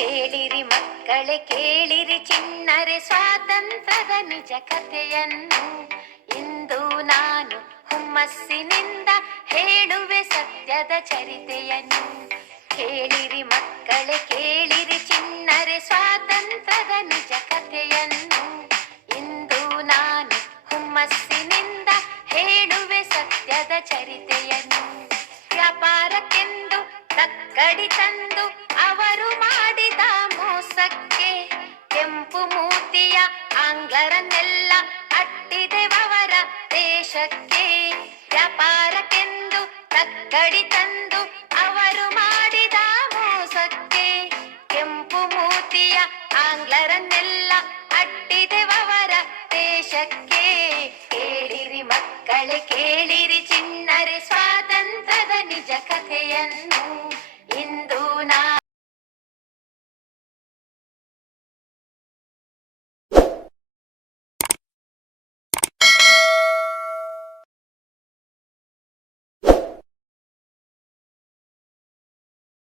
ಕೇಳಿರಿ ಮಕ್ಕಳೇ ಕೇಳಿರಿ ಚಿಣ್ಣರೆ ಸ್ವಾತಂತ್ರ್ಯದ ನಿಜ ಕಥೆಯನ್ನು. ಇಂದು ನಾನು ಹುಮ್ಮಸ್ಸಿನಿಂದ ಹೇಳುವೆ ಸತ್ಯದ ಚರಿತೆಯನ್ನು. ಕೇಳಿರಿ ಮಕ್ಕಳೇ ಕೇಳಿರಿ ಚಿಣ್ಣರೆ ಸ್ವಾತಂತ್ರ್ಯದ ನಿಜ ಕಥೆಯನ್ನು. ಇಂದು ನಾನು ಹುಮ್ಮಸ್ಸಿನಿಂದ ಹೇಳುವೆ ಸತ್ಯದ ಚರಿತೆಯನ್ನು. ವ್ಯಾಪಾರಕ್ಕೆಂದು ತಕ್ಕಡಿ ತಂದು ಅವರು ಮಾಡಿದ ಮೋಸಕ್ಕೆ ಕೆಂಪು ಮೂತಿಯ ಆಂಗ್ಲರನ್ನೆಲ್ಲ ಅಟ್ಟಿದೆವರ ದೇಶಕ್ಕೆ. ವ್ಯಾಪಾರಕ್ಕೆಂದು ತಕ್ಕಡಿ ತಂದು ಅವರು ಮಾಡಿದ ಮೋಸಕ್ಕೆ ಕೆಂಪು ಮೂತಿಯ ಆಂಗ್ಲರನ್ನೆಲ್ಲ ಅಟ್ಟಿದೆವರ ದೇಶಕ್ಕೆ. ಕೇಳಿರಿ ಮಕ್ಕಳೇ ಕೇಳಿರಿ ಚಿಣ್ಣರೆ ಸ್ವಾತಂತ್ರ್ಯದ ನಿಜ ಕಥೆಯನ್ನು. ಇಂದು